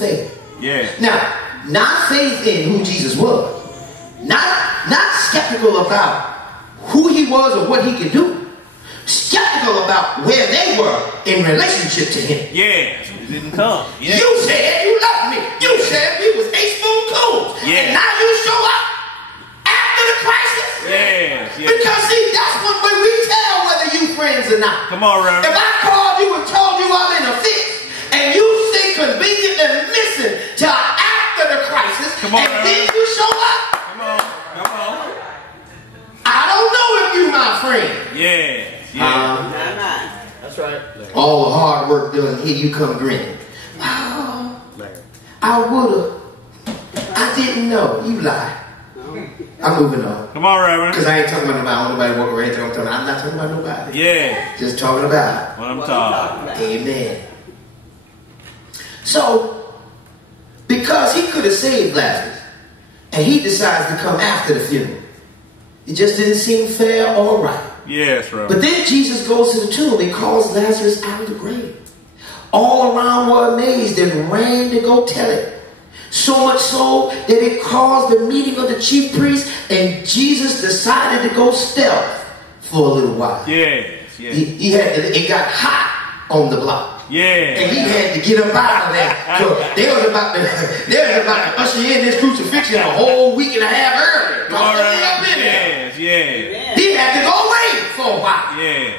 faith. Yeah. Now, not faith in who Jesus was. Not skeptical about who he was or what he could do. Skeptical about where they were in relationship to him. Yeah. It didn't come. Yeah. You said you loved me. You said we was 8 spoonfuls. Yeah. And now you show up after the crisis. Yeah. Yeah. Because see, that's one way we tell whether you friends or not. Come on, Reverend. If I called you and told you I'm in a fix, and you stay conveniently missing till after the crisis, come on, and then you show up. Come on. Come on. I don't know if you my friend. Yeah. Yeah. That's right. All the hard work done, here you come grinning. Oh, I would've. I didn't know. You lie. I'm moving on. Come on, Reverend. Because I ain't talking about nobody. I don't nobody walk around. I'm not talking about nobody. Yeah. Just talking about what I'm talking about. Amen. So, because he could have saved Lazarus, and he decides to come after the funeral, it just didn't seem fair or right. Yes, Reverend. But then Jesus goes to the tomb and calls Lazarus out of the grave. All around were amazed and ran to go tell it. So much so that it caused the meeting of the chief priests, and Jesus decided to go stealth for a little while. Yes, yes. He had to, it got hot on the block. Yeah. And he had to get up out of there. So they was about to usher in this crucifixion a whole week and a half earlier. Yes, yeah. He had to go away for a while. Yeah.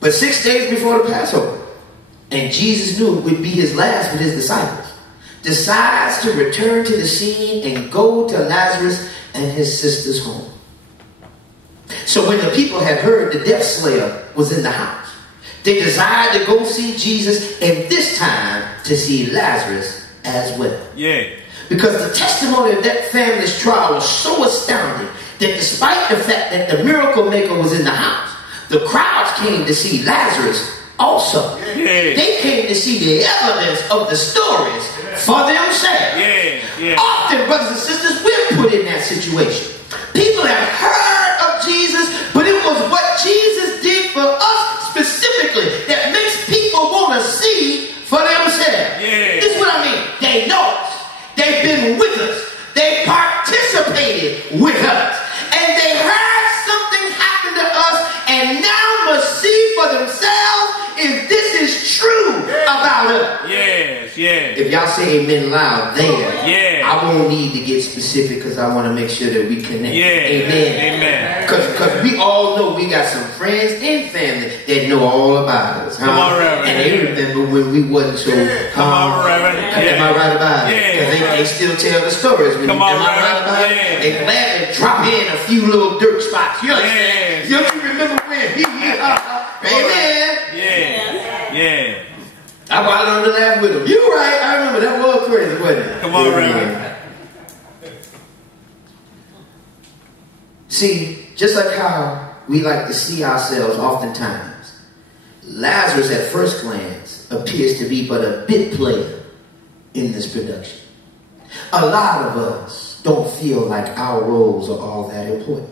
But 6 days before the Passover, and Jesus knew it would be his last with his disciples, decides to return to the scene and go to Lazarus and his sister's home. So when the people had heard the death slayer was in the house, they desired to go see Jesus, and this time to see Lazarus as well. Yeah. Because the testimony of that family's trial was so astounding that despite the fact that the miracle maker was in the house, the crowds came to see Lazarus also. Yeah. They came to see the evidence of the stories for themselves. Yeah. Yeah. Often, brothers and sisters, we're put in that situation. People have heard of Jesus, but it was what Jesus did for us specifically that makes people want to see for themselves. Yeah. This is what I mean. They know us. They've been with us. They participated with us. And they heard something happen to us and now must see for themselves if this is true about us. Yes, yes. If y'all say amen loud there, Yeah. I won't need to get specific because I want to make sure that we connect. Yeah. Amen. Amen. Because we all know we got some friends and family that know all about us. Huh? Come on, Reverend. And they remember when we wasn't so. Come on, Reverend. Am I right about it? Yeah. Because they still tell the stories. Come on, am I right Reverend. about it? Yeah. They glad to drop in a few little dirt spots. You understand? Yeah. You remember when? Amen. Yeah. Yeah. I learned to laugh with him. You right. I remember that was crazy, wasn't it? Come on, Reverend. See, just like how we like to see ourselves oftentimes, Lazarus at first glance appears to be but a bit player in this production. A lot of us don't feel like our roles are all that important.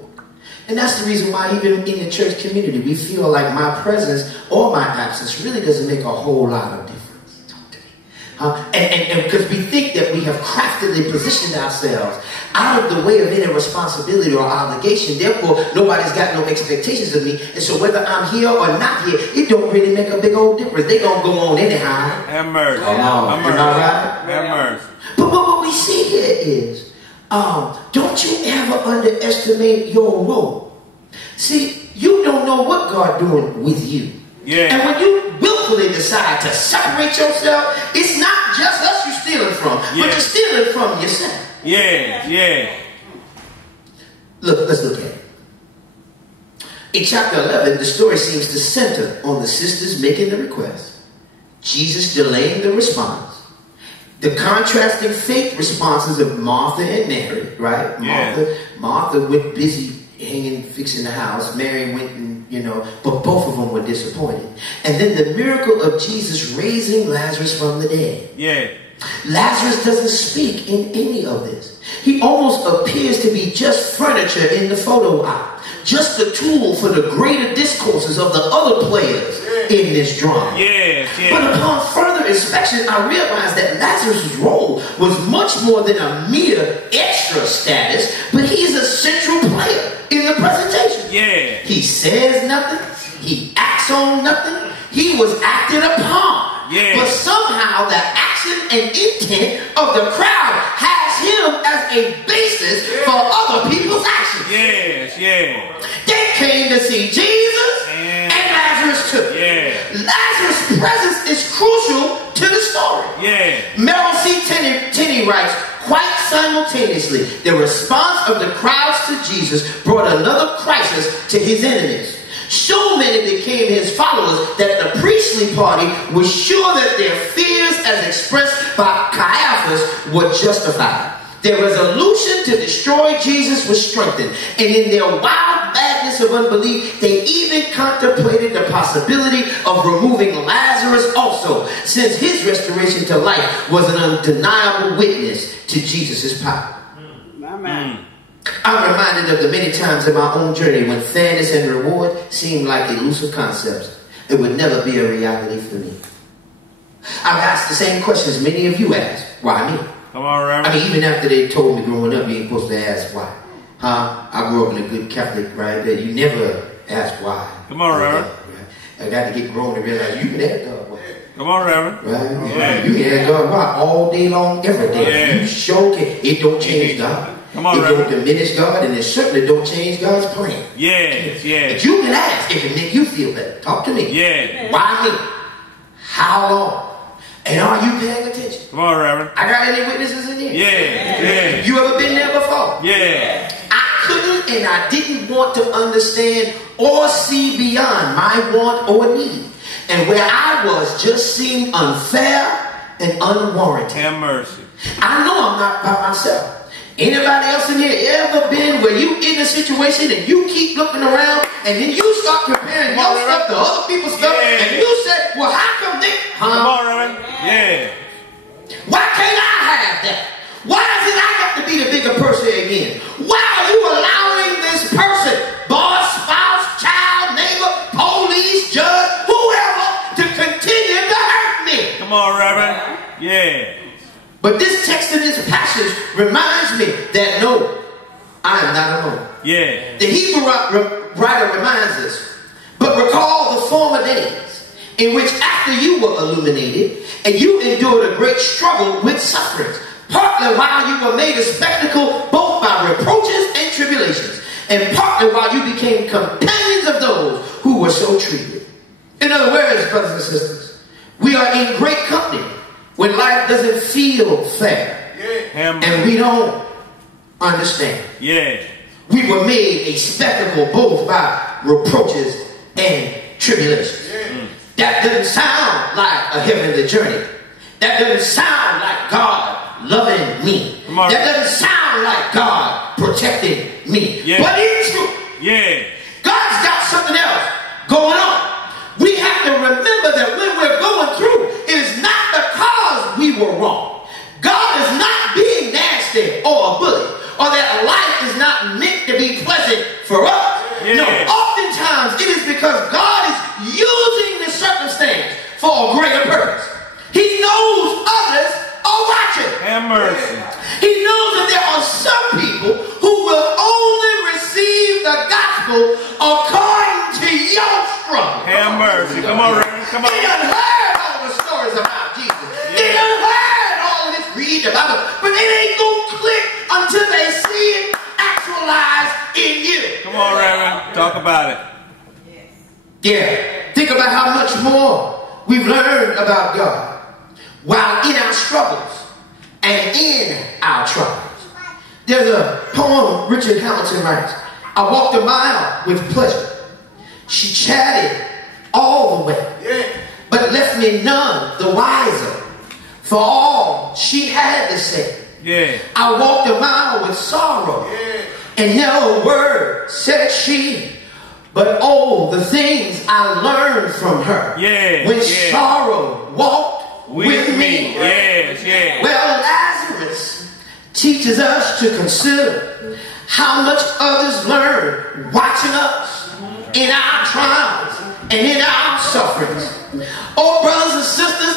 And that's the reason why even in the church community, we feel like my presence or my absence really doesn't make a whole lot of difference. Talk to me. And because we think that we have craftily positioned ourselves out of the way of any responsibility or obligation, therefore nobody's got no expectations of me. And so whether I'm here or not here, it don't really make a big old difference. They gonna go on anyhow. Have mercy. Come on. Have mercy. Am I right? Have mercy. But what we see here is, don't you ever underestimate your role. See, you don't know what God doing with you. Yeah. And when you willfully decide to separate yourself, it's not just us you're stealing from, but you're stealing from yourself. Yeah, yeah. Look, let's look at it. In chapter 11, the story seems to center on the sisters making the request, Jesus delaying the response, the contrasting faith responses of Martha and Mary, right? Yeah. Martha went busy hanging, fixing the house. Mary went and, but both of them were disappointed. And then the miracle of Jesus raising Lazarus from the dead. Yeah. Lazarus doesn't speak in any of this. He almost appears to be just furniture in the photo op. Just a tool for the greater discourses of the other players in this drama. Yes, But yes. upon further inspection, I realized that Lazarus' role was much more than a mere extra status, but he's a central player in the presentation. Yeah. He says nothing. He acts on nothing. He was acted upon. Yeah. But somehow the action and intent of the crowd has him as a basis for other people's actions. Yes, yeah. They came to see Jesus and Lazarus too. Yeah. Lazarus' presence is crucial to the story. Yeah. Merrill C. Tenney writes, quite simultaneously, the response of the crowds to Jesus brought another crisis to his enemies. So many became his followers that the priestly party was sure that their fears as expressed by Caiaphas were justified. Their resolution to destroy Jesus was strengthened, and in their wild madness of unbelief, they even contemplated the possibility of removing Lazarus also, since his restoration to life was an undeniable witness to Jesus' power. I'm reminded of the many times in my own journey when fairness and reward seemed like elusive concepts. It would never be a reality for me. I've asked the same questions many of you ask. Why me? Come on, Reverend. I mean, even after they told me growing up, you ain't supposed to ask why. I grew up in a good Catholic, right? That you never ask why. Come on, Reverend. I got to get grown and realize you can ask God why. Come on, Reverend. Right? Yeah. You can ask God why all day long, every day. Yeah. You sure can. It don't change God. Come on, it don't Reverend. diminish God, and it certainly don't change God's plan. Yes, yes. But you can ask if it make you feel better. Talk to me. Yeah. Why me? How long? And are you paying attention? Come on, Reverend. I got any witnesses in here? Yeah, yeah. You ever been there before? Yeah. I couldn't and I didn't want to understand or see beyond my want or need. And where I was just seemed unfair and unwarranted. Have mercy. I know I'm not by myself. Anybody else in here ever been where you in a situation and you keep looking around and then you start comparing your stuff to other people's stuff and you say, well, how come they... Come on, Reverend. Yeah. Why can't I have that? Why is it I got to be the bigger person again? Why are you allowing this person, boss, spouse, child, neighbor, police, judge, whoever, to continue to hurt me? Come on, Reverend. Yeah. But this text in this passage reminds me that no, I am not alone. Yeah. The Hebrew writer reminds us, but recall the former days in which after you were illuminated and you endured a great struggle with sufferings, partly while you were made a spectacle both by reproaches and tribulations, and partly while you became companions of those who were so treated. In other words, brothers and sisters, we are in great company when life doesn't feel fair and we don't understand. Yeah. We were made a spectacle both by reproaches and tribulations. That doesn't sound like a heavenly journey. That doesn't sound like God loving me. That doesn't sound like God protecting me. Yeah. But in truth, Yeah. God's got something else going on. We have to remember that when we're going through, it is not because we were wrong. God is not being nasty or a bully, or that life is not meant to be pleasant for us. Yeah. No, oftentimes it is because God is using the circumstance for a greater purpose. He knows others are watching. Have mercy. He knows that there are some people who will only receive the gospel according to your struggle. Have mercy. Come on, Reverend. Come on. They done heard all the stories about Jesus. They done heard all of this, read the Bible, but it ain't gonna click until they see it actualized in you. Come on, Reverend. Talk about it. Yeah, think about how much more we've learned about God while in our struggles and in our trials. There's a poem Richard Hamilton writes. I walked a mile with pleasure. She chatted all the way, but left me none the wiser for all she had to say. Yeah. I walked a mile with sorrow, and never a word said she. But oh, the things I learned from her. Yeah, When yeah. sorrow walked with me. Yes, yes. Well, Lazarus teaches us to consider how much others learn watching us in our trials and in our sufferings. Oh, brothers and sisters,